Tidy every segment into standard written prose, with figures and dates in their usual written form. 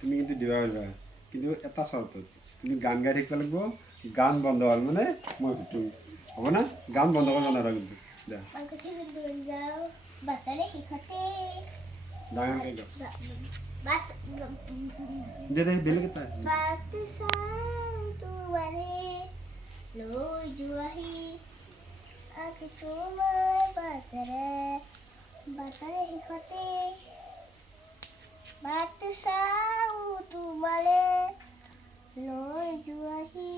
তুমি কিন্তু দিবা পাৰিবা, কিন্তু এটা চৰ্তত তুমি গান গাই থাকিব লাগিব। গান বন্ধ হ'ল মানে মই ফুটো, হ'ব না? গান বন্ধ কৰিব নোৱাৰা কিন্তু দে ডাঙৰকৈ দে দে বেলেগ এটা লৈ যোৱাহি আজি তোমাৰ বাটৰে শেষতে বাট চাওঁ তোমালে লৈ যোৱাহি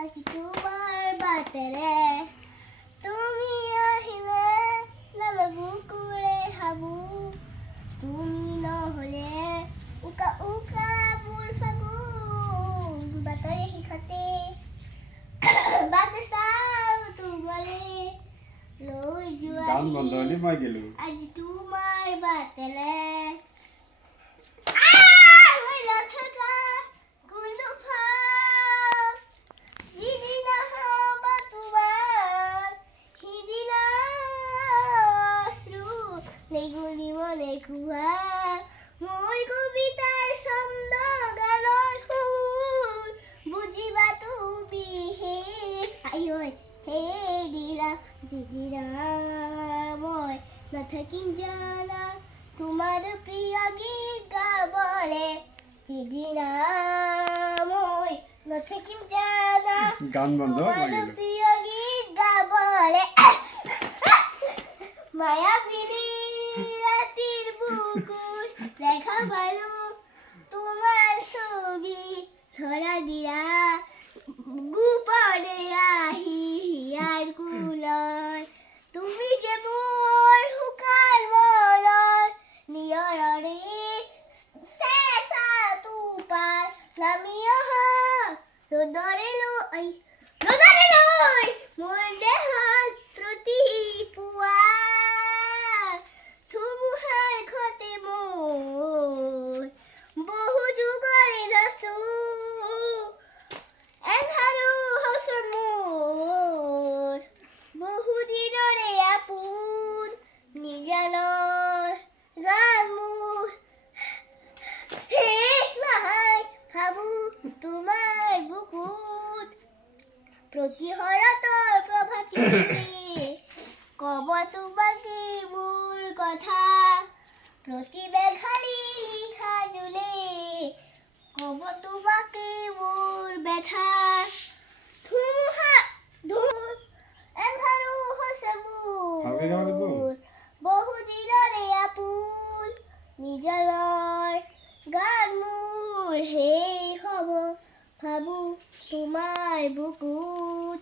আজি তোমাৰ বাটেৰে তুমি আহিলে নামে বুকুৰে ভাবো তুমি নহ'লে উকা উকা মোৰ ফাগুন বাটৰে শেষতে বাট চাওঁ তোমালে লৈ যোৱাহি গান বন্ধ হ'লে মই গেলো আজি তোমাৰ বাটেৰে মই কবিতাৰ ছন্দ গানৰ সুৰ বুজিবা তুমি দিলা যিদিনা মই নাথাকিম জানা তোমাৰ প্ৰিয় গীত গাবলে যিদিনা মই নাথাকিম জানা গান বন্ধ তোমাৰ প্ৰিয় গীত গাবলে মায়াবিনী রাতের বুকুর দেখা পালো তোমার ছবি ধরা দিয়া গোপনে আহি হিয়ার কুলৰ তুমি যে মোৰ শুকান মনৰ নিয়ৰৰে চেঁচা টোপাল নামি অহা ৰ'দৰে লৈ মোৰ দেহত প্ৰতি পুৱা প্ৰতিহৰতৰ প্ৰভাতী কব তোমাকে মোৰ কথা প্ৰতিবেখালি লিখা জুলে কব তোমাকে মোৰ ব্যথা ধুমুহা এন্ধাৰো হৈছে মোৰ বহুদিনৰে আপোন নিজলৰ গান মোৰ সেই হ'ব ভাবো তোমাৰ বুকুত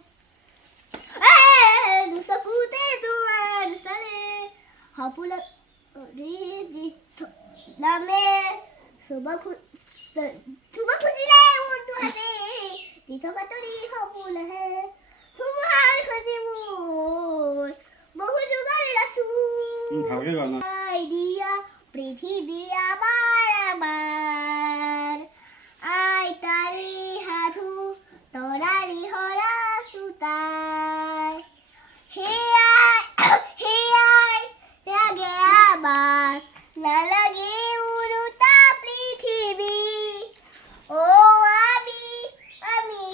দুচকুতে তোমাৰ চালে সপোনত নামে চুব খুজিলে মোৰটো হাতে দি থকা তৰি সপোন আহে তোমাৰ সৈতে মোৰ বহু যুগৰে আছো দিয়া পৃথিৱী আমাৰ আইতাৰে সাধু তৰাৰি হৰা সুতাই সেয়াই লাগে আবার নালাগে উৰুতা পৃথিৱী আমি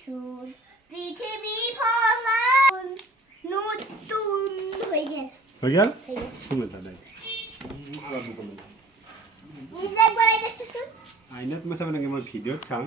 চোন পৃথিৱী ভ্ৰমণ নতুন হৈ গেল আইনত মই চাব লাগে মই ভিডিঅ'ত চাম